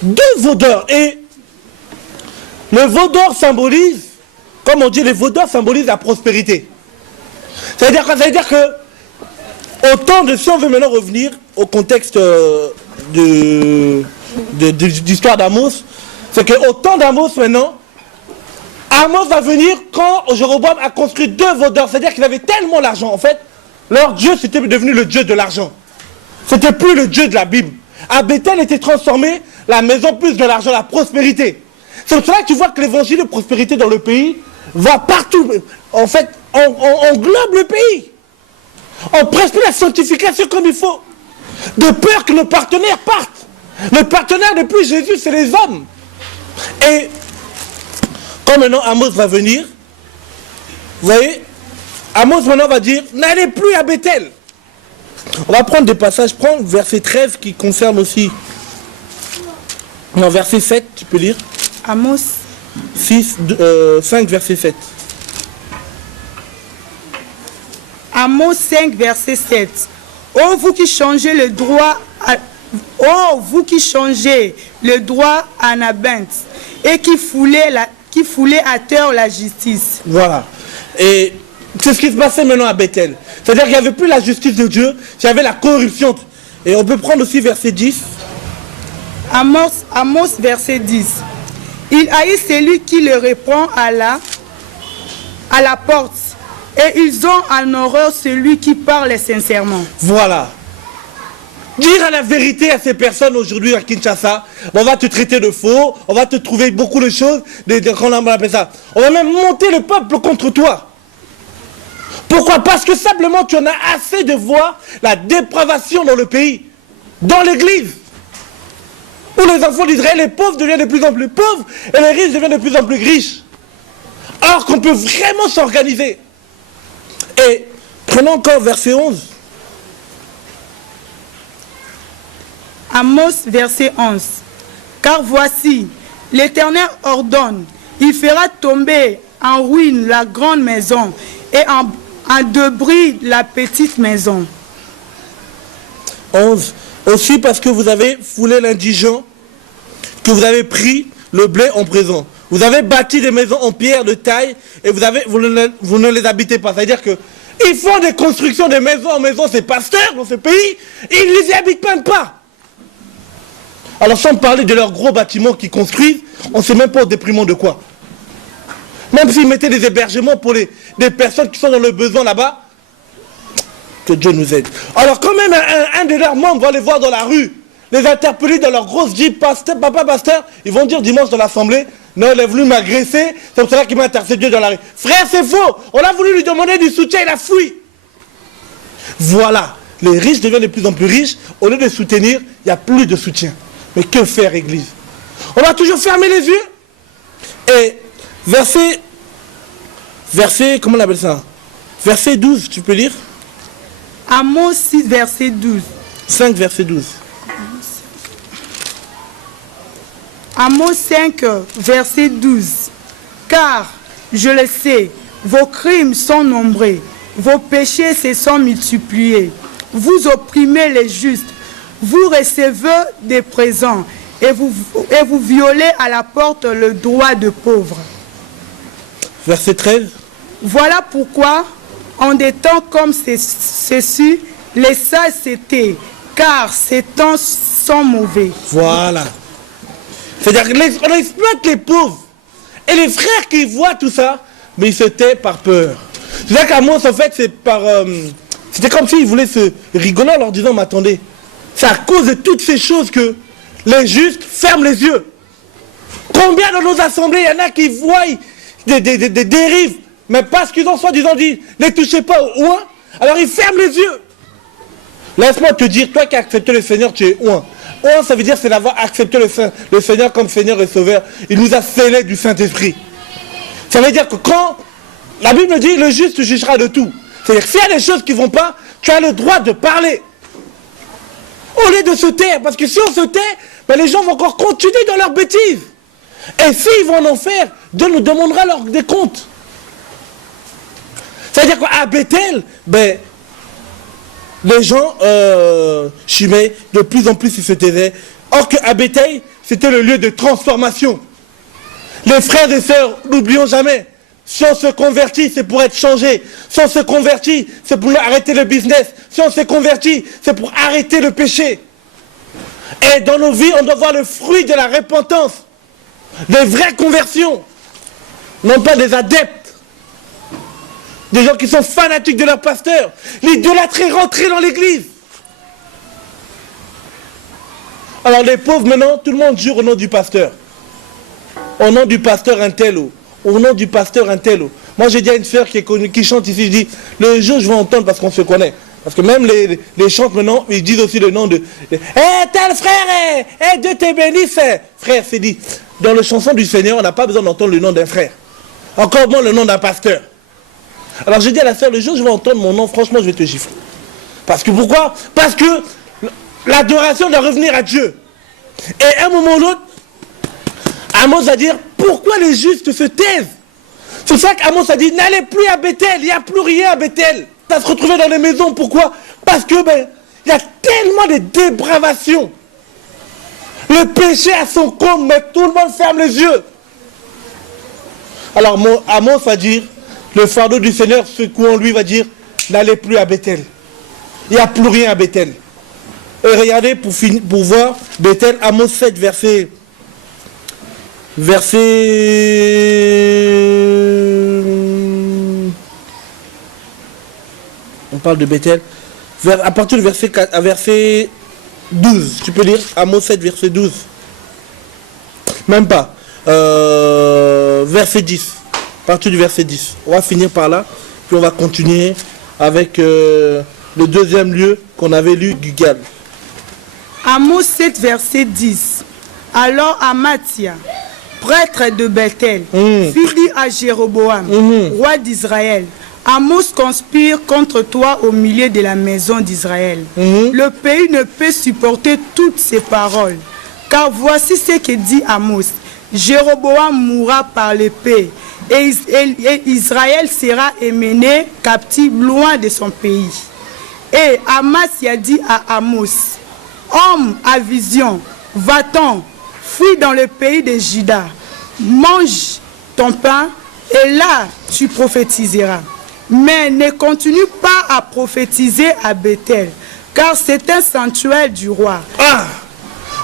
2 veaux d'or. Et le veau d'or symbolise, comme on dit, les veaux d'or symbolisent la prospérité. C'est-à-dire quoi? Ça veut dire que, autant de, si on veut maintenant revenir au contexte d'histoire d'Amos, c'est que au temps d'Amos maintenant, Amos va venir quand Jéroboam a construit 2 veaux d'or. C'est-à-dire qu'il avait tellement d'argent. En fait, leur Dieu, c'était devenu le Dieu de l'argent. C'était plus le Dieu de la Bible. À Bethel était transformé la maison plus de l'argent, la prospérité. C'est pour cela que tu vois que l'évangile de prospérité dans le pays va partout. En fait, on englobe le pays. On presse plus la sanctification comme il faut. De peur que nos partenaires partent. Le partenaire depuis Jésus, c'est les hommes. Et quand maintenant Amos va venir, vous voyez, Amos maintenant va dire, n'allez plus à Bethel. On va prendre des passages, prends verset 13 qui concerne aussi. Non, verset 7, tu peux lire. Amos 5, verset 7. Amos 5, verset 7. Oh, vous qui changez le droit à Nabinthe et qui foulez à terre la justice. Voilà. Et c'est ce qui se passait maintenant à Bethel. C'est-à-dire qu'il n'y avait plus la justice de Dieu, il y avait la corruption. Et on peut prendre aussi verset 10. Amos verset 10. Il haït celui qui le répond à la porte. Et ils ont en horreur celui qui parle sincèrement. Voilà. Dire la vérité à ces personnes aujourd'hui à Kinshasa, on va te traiter de faux, on va te trouver beaucoup de choses, on appelle ça. On va même monter le peuple contre toi. Pourquoi? Parce que simplement tu en as assez de voir la dépravation dans le pays, dans l'église. Où les enfants d'Israël, les pauvres deviennent de plus en plus pauvres et les riches deviennent de plus en plus riches. Alors qu'on peut vraiment s'organiser. Et prenons encore verset 11. Amos verset 11. Car voici, l'Éternel ordonne, il fera tomber en ruine la grande maison et en débris la petite maison. 11. Aussi parce que vous avez foulé l'indigent, que vous avez pris le blé en présent. Vous avez bâti des maisons en pierre de taille et vous ne les habitez pas. C'est-à-dire qu'ils font des constructions de maison en maison, ces pasteurs dans ce pays, ils ne les habitent même pas. Alors sans parler de leurs gros bâtiments qu'ils construisent, on ne sait même pas au déprimant de quoi. Même s'ils mettaient des hébergements pour des personnes qui sont dans le besoin là-bas, que Dieu nous aide. Alors quand même un de leurs membres va les voir dans la rue, les interpeller dans leur grosse jeep, pasteur, papa pasteur, ils vont dire dimanche dans l'assemblée, non, il a voulu m'agresser, c'est pour cela qu'il m'a intercédé dans la rue. Frère, c'est faux, on a voulu lui demander du soutien, il a fui. Voilà, les riches deviennent de plus en plus riches, au lieu de soutenir, il n'y a plus de soutien. Mais que faire, Église? On va toujours fermer les yeux. Et verset, comment on appelle ça? Verset 12, tu peux lire? Amos 6, verset 12. 5, verset 12. Amos 5, verset 12. Car, je le sais, vos crimes sont nombreux, vos péchés se sont multipliés. Vous opprimez les justes, vous recevez des présents et vous violez à la porte le droit de pauvre. Verset 13. Voilà pourquoi, en des temps comme ceci, les sages s'étaient, car ces temps sont mauvais. Voilà. C'est-à-dire qu'on exploite les pauvres. Et les frères qui voient tout ça, mais ils se taisent par peur. C'est-à-dire qu'Amos, en fait, c'est par... c'était comme s'il voulait se rigoler en leur disant, mais attendez, c'est à cause de toutes ces choses que les justes ferment les yeux. Combien dans nos assemblées, il y en a qui voient des dérives, mais parce qu'ils ont soi-disant dit, ne touchez pas au oint, alors ils ferment les yeux. Laisse-moi te dire, toi qui as accepté le Seigneur, tu es oint. Oint, ça veut dire c'est d'avoir accepté le Seigneur comme Seigneur et Sauveur. Il nous a scellés du Saint-Esprit. Ça veut dire que quand la Bible dit, le juste jugera de tout. C'est-à-dire que s'il y a des choses qui ne vont pas, tu as le droit de parler. Au lieu de se taire, parce que si on se tait, ben les gens vont encore continuer dans leurs bêtises. Et s'ils vont en enfer, Dieu nous demandera des comptes. C'est-à-dire qu'à Bethel, ben, les gens, Chimay, de plus en plus ils se taisaient. Or qu'à Bethel, c'était le lieu de transformation. Les frères et sœurs, n'oublions jamais, si on se convertit, c'est pour être changé. Si on se convertit, c'est pour arrêter le business. Si on se convertit, c'est pour arrêter le péché. Et dans nos vies, on doit voir le fruit de la repentance. Des vraies conversions. Non pas des adeptes. Des gens qui sont fanatiques de leur pasteur. L'idolâtrie rentrée dans l'église. Alors les pauvres maintenant, tout le monde jure au nom du pasteur. Au nom du pasteur Intello. Au nom du pasteur Intello. Moi j'ai dit à une sœur qui chante ici, je dis, le jour je vais entendre parce qu'on se connaît. Parce que même les chantes maintenant, ils disent aussi le nom de... tel frère, Dieu te bénisse. Frère, c'est dit. Dans la chanson du Seigneur, on n'a pas besoin d'entendre le nom d'un frère. Encore moins le nom d'un pasteur. Alors j'ai dit à la sœur, le jour où je vais entendre mon nom, franchement, je vais te gifler. Parce que pourquoi? Parce que l'adoration doit revenir à Dieu. Et à un moment ou l'autre, Amos va dire, pourquoi les justes se taisent? C'est ça qu'Amos a dit, n'allez plus à Bethel, il n'y a plus rien à Bethel. Ça se retrouvait dans les maisons, pourquoi? Parce que, il y a tellement de dépravation. Le péché a son comble, mais tout le monde ferme les yeux. Alors Amos va dire, le fardeau du Seigneur secouant lui va dire, n'allez plus à Bethel. Il n'y a plus rien à Bethel. Et regardez pour voir Bethel, Amos 7, verset... On parle de Bethel. À partir du verset 4 à verset 12, tu peux lire Amos 7, verset 12. Même pas. Verset 10. À partir du verset 10. On va finir par là. Puis on va continuer avec le deuxième lieu qu'on avait lu, Gugal. Amos 7, verset 10. Alors Amathia, prêtre de Bethel, fit dire à Jéroboam, roi d'Israël, Amos conspire contre toi au milieu de la maison d'Israël. Le pays ne peut supporter toutes ces paroles. Car voici ce que dit Amos. Jéroboam mourra par l'épée, et Israël sera emmené captif loin de son pays. Et Amathia dit à Amos, homme à vision, va-t'en, fuis dans le pays de Juda, mange ton pain, et là tu prophétiseras. Mais ne continue pas à prophétiser à Bethel, car c'est un sanctuaire du roi. Ah!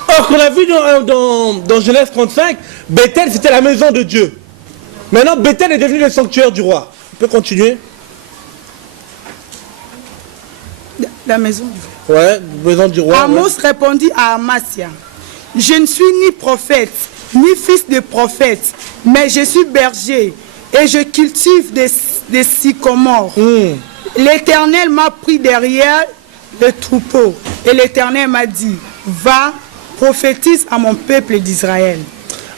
Or qu'on a vu dans Genèse 35, Bethel c'était la maison de Dieu. Maintenant Bethel est devenu le sanctuaire du roi. On peut continuer? La maison du roi. Ouais, maison du roi. Amos répondit à Amathia, je ne suis ni prophète, ni fils de prophète, mais je suis berger et je cultive des sycomores. L'Éternel m'a pris derrière le troupeau et l'Éternel m'a dit, va, prophétise à mon peuple d'Israël.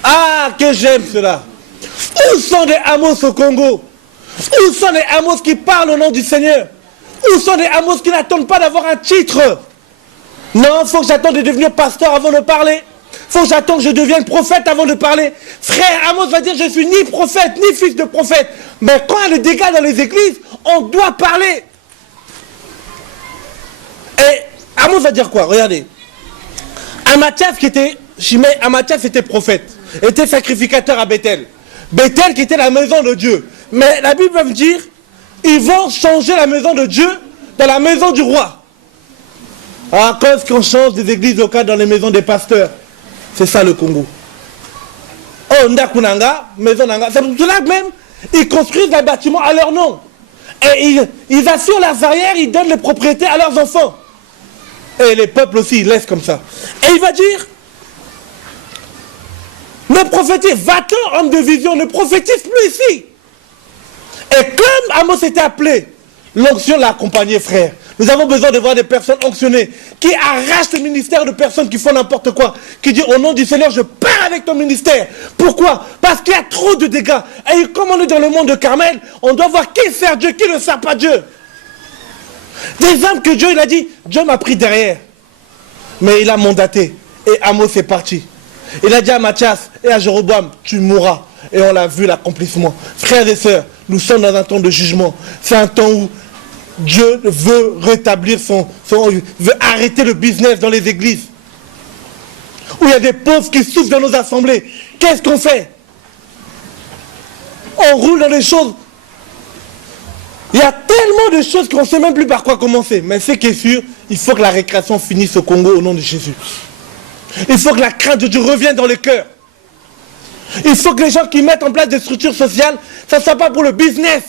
Ah, que j'aime cela. Où sont les Amos au Congo? Où sont les Amos qui parlent au nom du Seigneur? Où sont les Amos qui n'attendent pas d'avoir un titre? Non, il faut que j'attende de devenir pasteur avant de parler. Il faut que j'attende que je devienne prophète avant de parler. Frère, Amos va dire, je suis ni prophète, ni fils de prophète. Mais quand il y a des dégâts dans les églises, on doit parler. Et Amos va dire quoi? Regardez. Amathia était prophète, était sacrificateur à Bethel. Bethel qui était la maison de Dieu. Mais la Bible va me dire, ils vont changer la maison de Dieu dans la maison du roi. À cause qu'on change des églises locales dans les maisons des pasteurs. C'est ça le Congo. Oh, Ndakunanga, maison Nanga. C'est pour cela même, ils construisent un bâtiment à leur nom. Et ils assurent leurs arrières, ils donnent les propriétés à leurs enfants. Et les peuples aussi, ils laissent comme ça. Et il va dire, ne prophétise, va-t'en homme de vision, ne prophétise plus ici. Et comme Amos était appelé, l'onction l'a accompagné, frère. Nous avons besoin de voir des personnes onctionnées qui arrachent le ministère de personnes qui font n'importe quoi, qui disent au nom du Seigneur, je pars avec ton ministère. Pourquoi? Parce qu'il y a trop de dégâts. Et comme on est dans le monde de Carmel, on doit voir qui sert Dieu, qui ne sert pas Dieu. Des hommes que Dieu, il a dit, Dieu m'a pris derrière. Mais il a mandaté. Et Amos est parti. Il a dit à Mathias et à Jéroboam, tu mourras. Et on l'a vu l'accomplissement. Frères et sœurs, nous sommes dans un temps de jugement. C'est un temps où Dieu veut rétablir veut arrêter le business dans les églises. Où il y a des pauvres qui souffrent dans nos assemblées. Qu'est-ce qu'on fait? On roule dans des choses. Il y a tellement de choses qu'on ne sait même plus par quoi commencer. Mais ce qui est sûr, il faut que la récréation finisse au Congo au nom de Jésus. Il faut que la crainte de Dieu revienne dans les cœurs. Il faut que les gens qui mettent en place des structures sociales, ça ne soit pas pour le business.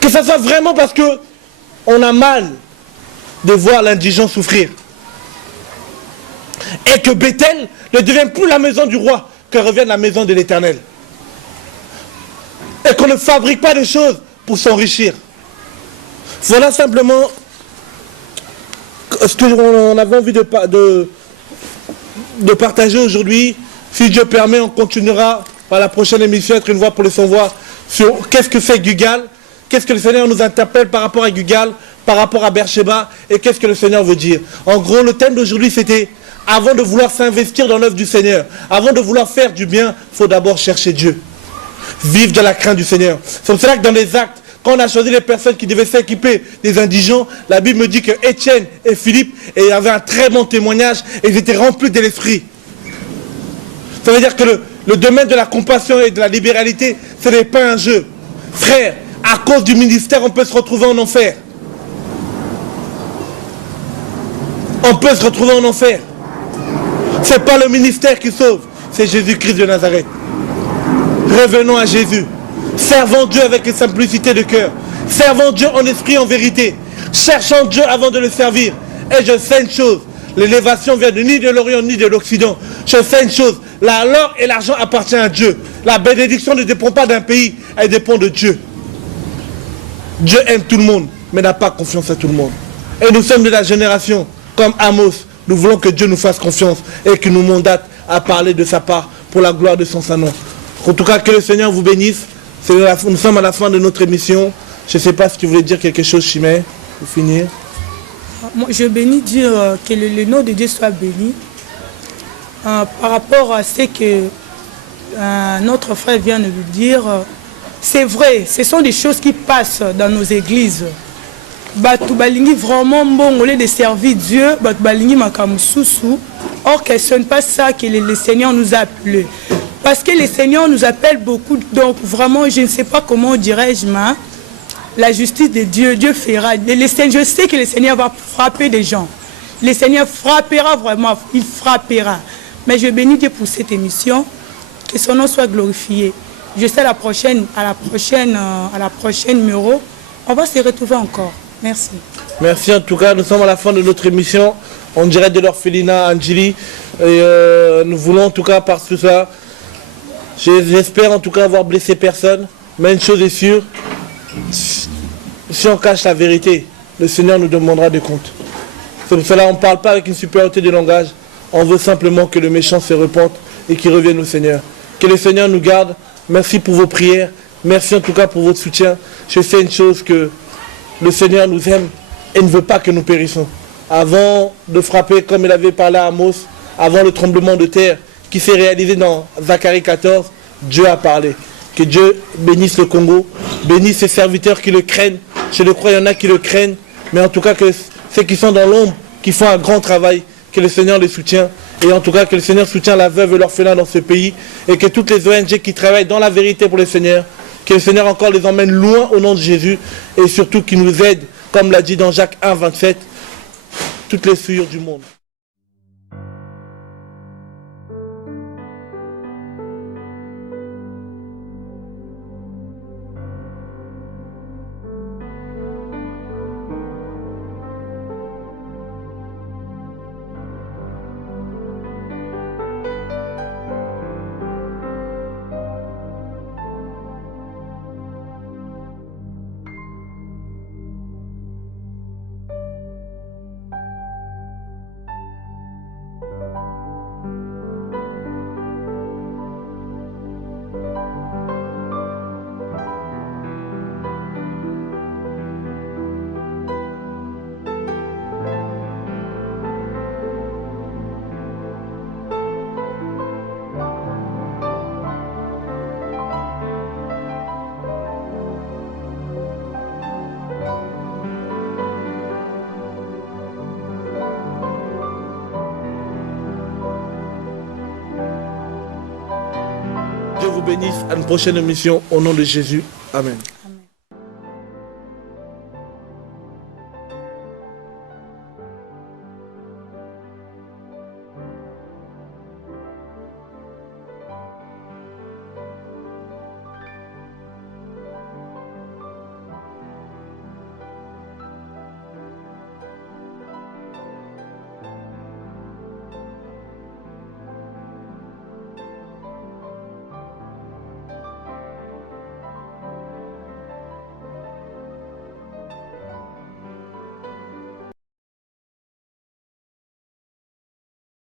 Que ça soit vraiment parce qu'on a mal de voir l'indigent souffrir. Et que Bethel ne devienne plus la maison du roi, que revienne la maison de l'Éternel. Et qu'on ne fabrique pas des choses pour s'enrichir. Voilà simplement ce qu'on avait envie de partager aujourd'hui. Si Dieu permet, on continuera par la prochaine émission, être une voix pour le sans-voix, sur qu'est-ce que fait Gugal, qu'est-ce que le Seigneur nous interpelle par rapport à Gugal, par rapport à Beersheba, et qu'est-ce que le Seigneur veut dire. En gros, le thème d'aujourd'hui, c'était, avant de vouloir s'investir dans l'œuvre du Seigneur, avant de vouloir faire du bien, il faut d'abord chercher Dieu. Vivre de la crainte du Seigneur. C'est pour cela que dans les actes, quand on a choisi les personnes qui devaient s'équiper des indigents, la Bible me dit que Étienne et Philippe avaient un très bon témoignage et ils étaient remplis de l'esprit. Ça veut dire que le domaine de la compassion et de la libéralité, ce n'est pas un jeu. Frère, à cause du ministère, on peut se retrouver en enfer. On peut se retrouver en enfer. Ce n'est pas le ministère qui sauve, c'est Jésus-Christ de Nazareth. Revenons à Jésus. Servons Dieu avec une simplicité de cœur. Servons Dieu en esprit et en vérité. Cherchons Dieu avant de le servir. Et je sais une chose, l'élévation vient ni de l'Orient ni de l'Occident. Je sais une chose, l'or et l'argent appartiennent à Dieu. La bénédiction ne dépend pas d'un pays, elle dépend de Dieu. Dieu aime tout le monde, mais n'a pas confiance à tout le monde. Et nous sommes de la génération, comme Amos, nous voulons que Dieu nous fasse confiance et qu'il nous mandate à parler de sa part pour la gloire de son Saint-Nom. En tout cas, que le Seigneur vous bénisse. Nous sommes à la fin de notre émission. Je ne sais pas si tu voulais dire quelque chose, Chimay, pour finir. Moi, je bénis Dieu, que le nom de Dieu soit béni. Par rapport à ce que notre frère vient de nous dire, c'est vrai, ce sont des choses qui passent dans nos églises. Batu balingi vraiment bon au lieu de servir Dieu, batu balingi makamususu. Or, ce n'est pas ça que le Seigneur nous a appelés. Parce que le Seigneur nous appelle beaucoup, donc vraiment, je ne sais pas comment dirais-je, mais la justice de Dieu, Dieu fera. Je sais que le Seigneur va frapper des gens. Le Seigneur frappera vraiment, il frappera. Mais je bénis Dieu pour cette émission, que son nom soit glorifié. Je sais à la prochaine numéro, on va se retrouver encore. Merci. Merci en tout cas, nous sommes à la fin de notre émission. On dirait de l'orphelinat Angeli. Et nous voulons en tout cas par tout ça. J'espère en tout cas avoir blessé personne, mais une chose est sûre, si on cache la vérité, le Seigneur nous demandera des comptes. C'est pour cela qu'on ne parle pas avec une supériorité de langage, on veut simplement que le méchant se repente et qu'il revienne au Seigneur. Que le Seigneur nous garde, merci pour vos prières, merci en tout cas pour votre soutien. Je sais une chose, que le Seigneur nous aime et ne veut pas que nous périssons. Avant de frapper, comme il avait parlé à Amos, avant le tremblement de terre, qui s'est réalisé dans Zacharie 14, Dieu a parlé. Que Dieu bénisse le Congo, bénisse ses serviteurs qui le craignent. Je le crois, il y en a qui le craignent, mais en tout cas que ceux qui sont dans l'ombre, qui font un grand travail, que le Seigneur les soutient. Et en tout cas que le Seigneur soutient la veuve et l'orphelin dans ce pays, et que toutes les ONG qui travaillent dans la vérité pour le Seigneur, que le Seigneur encore les emmène loin au nom de Jésus, et surtout qu'il nous aide, comme l'a dit dans Jacques 1, 27, toutes les souillures du monde. vous bénisse. À une prochaine émission. Au nom de Jésus. Amen.